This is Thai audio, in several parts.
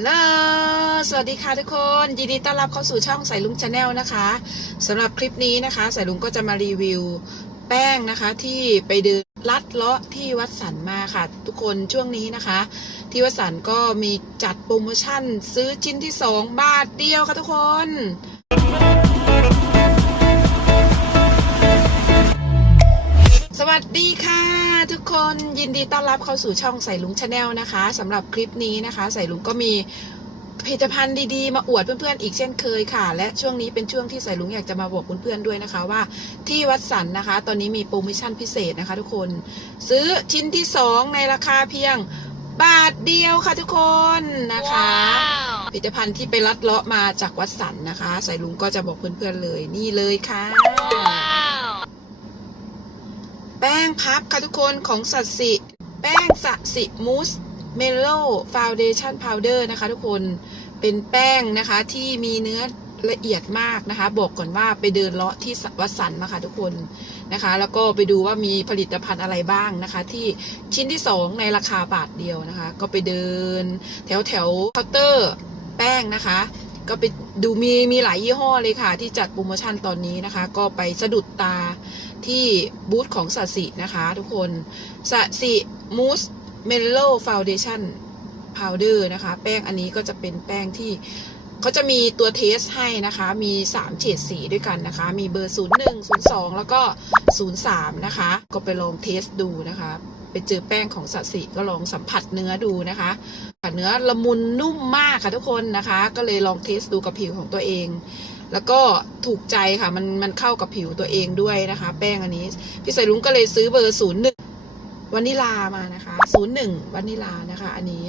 ลโหลสวัสดีค่ะทุกคน ยินดีต้อนรับเข้าสู่ช่องสายลุงชาแนลนะคะสำหรับคลิปนี้นะคะสายลุงก็จะมารีวิวแป้งนะคะที่ไปเดินลัดเลาะที่วัดสันมาค่ะ ทุกคนช่วงนี้นะคะ ที่วัดสันก็มีจัดโปรโมชั่น ซื้อชิ้นที่ 2 บาทเดียวค่ะทุกคนสวัสดีค่ะ ทุกคนยินดีต้อนรับเข้าสู่ช่องใส่ลุงชาแนลนะคะสำหรับคลิปนี้นะคะ ใส่ลุงก็มีผลิตภัณฑ์ดีๆ มาอวดเพื่อนๆอีกเช่นเคยค่ะ และช่วงนี้เป็นช่วงที่ใส่ลุงอยากจะมาบอกเพื่อนๆด้วยนะคะว่าที่วัดสันนะคะ ตอนนี้มีโปรโมชั่นพิเศษนะคะ ทุกคนซื้อชิ้นที่ 2 ในราคาเพียงบาทเดียวค่ะทุกคนนะคะผลิตภัณฑ์ที่ไปลัดเลาะมาจากวัดสันนะคะ ใส่ลุงก็จะบอกเพื่อนๆเลยนี่เลยค่ะ แป้งพับค่ะทุกคนของสัตสิ แป้งสัตสิมูสเมโลฟาวเดชั่นพาวเดอร์นะคะทุกคนเป็นแป้งนะคะที่มีเนื้อละเอียดมากนะคะ บอกก่อนว่าไปเดินเลาะที่วัดสันมาค่ะทุกคนนะคะ แล้วก็ไปดูว่ามีผลิตภัณฑ์อะไรบ้างนะคะ ที่ชิ้นที่ 2 ในราคาบาทเดียวนะคะ ก็ไปเดิน แถวแถวเคาน์เตอร์แป้งนะคะ ก็ไปดูมีมีหลายยี่ห้อเลยค่ะ ที่จัดโปรโมชั่นตอนนี้นะคะ ก็ไปสะดุดตาที่บูธของสัสินะคะ ทุกคนสัสิมูสเมลโล่ฟาวเดชั่นพาวเดอร์นะคะ แป้งอันนี้ก็จะเป็นแป้งที่เขาจะมีตัวเทสให้นะคะ มี 3 เฉดสีด้วยกันนะคะ มีเบอร์ 01 02 แล้วก็ 03 นะคะ ก็ไปลองเทสดูนะคะ ไปเจอแป้งของสัสิก็ลองสัมผัสเนื้อดูนะคะเนื้อละมุนนุ่มมากค่ะทุกคนนะคะ ก็เลยลองเทสดูกับผิวของตัวเอง แล้วก็ถูกใจค่ะมันมันเข้ากับผิวตัวเองด้วยนะคะ แป้งอันนี้ พี่ใส่ลุงก็เลยซื้อเบอร์ศูนย์หนึ่งวานิลามานะคะศูนย์หนึ่งวานิลานะคะ อันนี้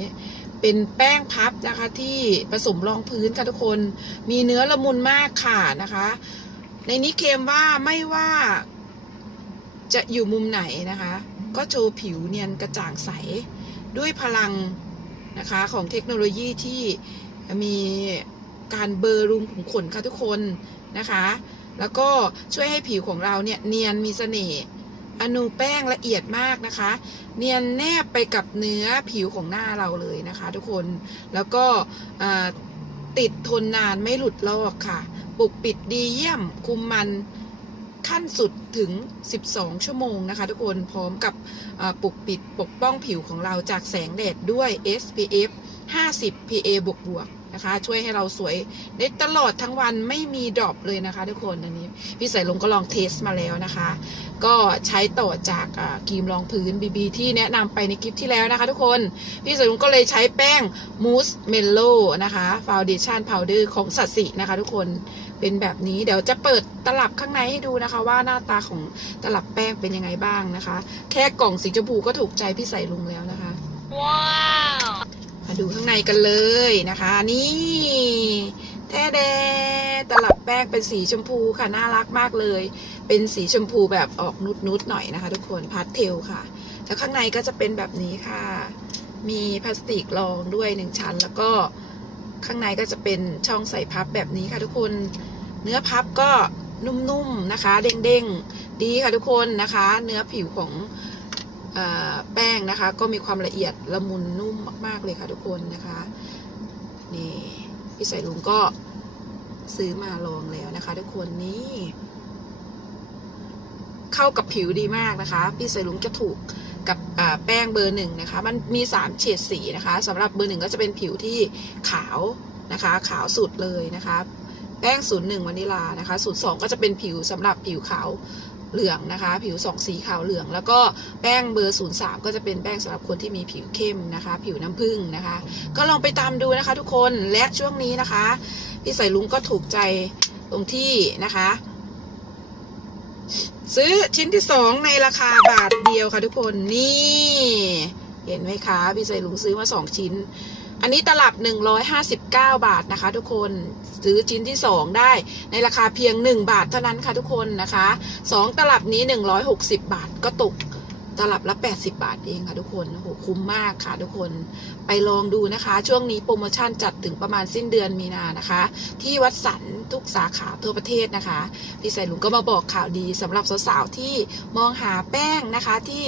เป็นแป้งพับนะคะที่ผสมรองพื้นค่ะทุกคนมีเนื้อละมุนมากค่ะนะคะ ในนี้เคมว่าไม่ว่าจะอยู่มุมไหนนะคะ ก็โชว์ผิวเนียนกระจ่างใสด้วยพลังนะคะของเทคโนโลยีที่มีการเบอร์รูมขุมขนค่ะทุกคนนะคะ แล้วก็ช่วยให้ผิวของเราเนี่ยเนียนมีเสน่ห์อนูแป้งละเอียดมากนะคะ เนียนแนบไปกับเนื้อผิวของหน้าเราเลยนะคะทุกคนแล้วก็ติดทนนานไม่หลุดลอกค่ะ ปกปิดดีเยี่ยมคุมมัน ขั้นสุดถึง 12 ชั่วโมงนะคะทุกคนพร้อมกับปกปิดปกป้องผิวของเราจากแสงแดดด้วย SPF 50 PA บวกบวก นะคะ ช่วยให้เราสวยได้ตลอดทั้งวันไม่มีดรอปเลยนะคะ ทุกคนอันนี้ พี่ใส่ลงก็ลองเทสมาแล้วนะคะ ก็ใช้ต่อจากครีมรองพื้น BB ที่แนะนำไปในคลิปที่แล้วนะคะ ทุกคน พี่ใส่ลงก็เลยใช้แป้งมูสเมลโล่นะคะฟาวเดชั่นพาวเดอร์ของสัตสินะคะ ทุกคนเป็นแบบนี้เดี๋ยวจะเปิดตลับข้างในให้ดูนะคะ ว่าหน้าตาของตลับแป้งเป็นยังไงบ้างนะคะ แค่กล่องสีชมพูก็ถูกใจพี่ใส่ลุงแล้วนะคะ ว้า มาดูข้างในกันเลยนะคะ นี่แท้แดตลับแป้งเป็นสีชมพูค่ะ น่ารักมากเลย เป็นสีชมพูแบบออกนุดนุดๆหน่อยนะคะ ทุกคนพาสเทลค่ะ แล้วข้างในก็จะเป็นแบบนี้ค่ะ มีพลาสติกรองด้วยหนึ่งชั้น แล้วก็ข้างในก็จะเป็นช่องใส่พับแบบนี้ค่ะ ทุกคนเนื้อพับก็นุ่มๆนะคะ เด้งๆ ดีค่ะทุกคนนะคะ เนื้อผิวของ แป้งนะคะ ก็มีความละเอียดละมุนนุ่มมาก ๆ เลยค่ะทุกคนนะคะนี่พี่สายลุงก็ซื้อมาลองแล้วนะคะ ทุกคนนี่เข้ากับผิวดีมากนะคะ พี่สายลุงจะถูกกับแป้งเบอร์หนึ่งนะคะ มันมีสามเฉดสีนะคะสำหรับเบอร์หนึ่งก็จะเป็นผิวที่ขาวนะคะ ขาวสุดเลยนะคะ แป้งศูนย์หนึ่งวานิลานะคะศูนย์สองก็จะเป็นผิวสำหรับผิวขาว เหลืองนะคะ ผิวสองสีขาวเหลือง แล้วก็แป้งเบอร์ศูนย์สามก็จะเป็นแป้งสำหรับคนที่มีผิวเข้มนะคะ ผิวน้ำผึ้งนะคะ ก็ลองไปตามดูนะคะทุกคนและช่วงนี้นะคะ พี่ใส่ลุงก็ถูกใจตรงที่นะคะ ซื้อชิ้นที่สองในราคาบาทเดียวค่ะทุกคนนี่ เห็นไหมคะ พี่ใส่ลุงซื้อมาสองชิ้น อันนี้ตลับ 159 บาทนะคะ ทุกคนซื้อชิ้นที่ 2 ได้ในราคาเพียง 1 บาทเท่านั้นค่ะทุกคนนะคะ 2 ตลับนี้ 160 บาทก็ตกตลับละ 80 บาทเองค่ะทุกคนโอ้โหคุ้มมากค่ะทุกคนไปลองดูนะคะ ช่วงนี้โปรโมชั่นจัดถึงประมาณสิ้นเดือนมีนานะคะ ที่วัดสันทุกสาขาทั่วประเทศนะคะ พี่ใส่ลุงก็มาบอกข่าวดีสำหรับสาวๆที่มองหาแป้งนะคะที่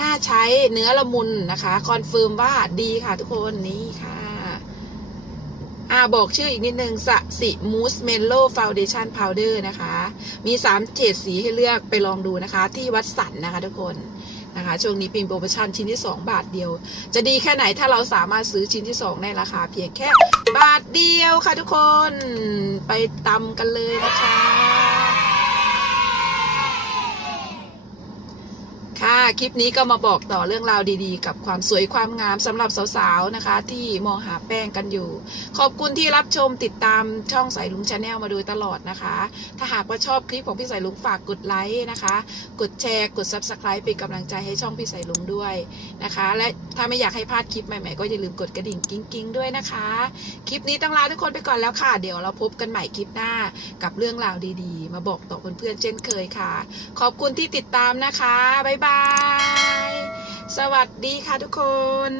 น่าใช้เนื้อละมุนนะคะคอนเฟิร์มว่าดีค่ะทุกคนนี่ค่ะอ่าบอกชื่ออีกนิดนึงสะสิมูสเมลโลฟาวเดชั่นพาวเดอร์นะคะ มี3เฉดสีให้เลือกไปลองดูนะคะ ที่วัดสันนะคะทุกคนนะคะช่วงนี้ปีโปรโมชั่นชิ้นที่ 2 บาทเดียว จะดีแค่ไหนถ้าเราสามารถซื้อชิ้นที่ 2 ในราคาเพียงแค่บาทเดียวค่ะทุกคนไปตำกันเลยนะคะ ค่ะคลิปนี้ก็มาบอกต่อเรื่องราวดีๆ กับความสวยความงามสำหรับสาวๆนะคะ ที่มองหาแป้งกันอยู่ ขอบคุณที่รับชมติดตามช่องสายลุงชาแนลมาโดยตลอดนะคะ ถ้าหากว่าชอบคลิปของพี่สายลุงฝากกดไลค์นะคะ กดแชร์กด Subscribe เป็นกำลังใจให้ช่องพี่สายลุงด้วยนะคะ และถ้าไม่อยากให้พลาดคลิปใหม่ๆ ก็อย่าลืมกดกระดิ่งกิ้งๆด้วยนะคะ คลิปนี้ต้องลาทุกคนไปก่อนแล้วค่ะ เดี๋ยวเราพบกันใหม่คลิปหน้ากับเรื่องราวดีๆ มาบอกต่อเพื่อนๆเช่นเคยค่ะ ขอบคุณที่ติดตามนะคะ บ๊ายบาย สวัสดีค่ะทุกคน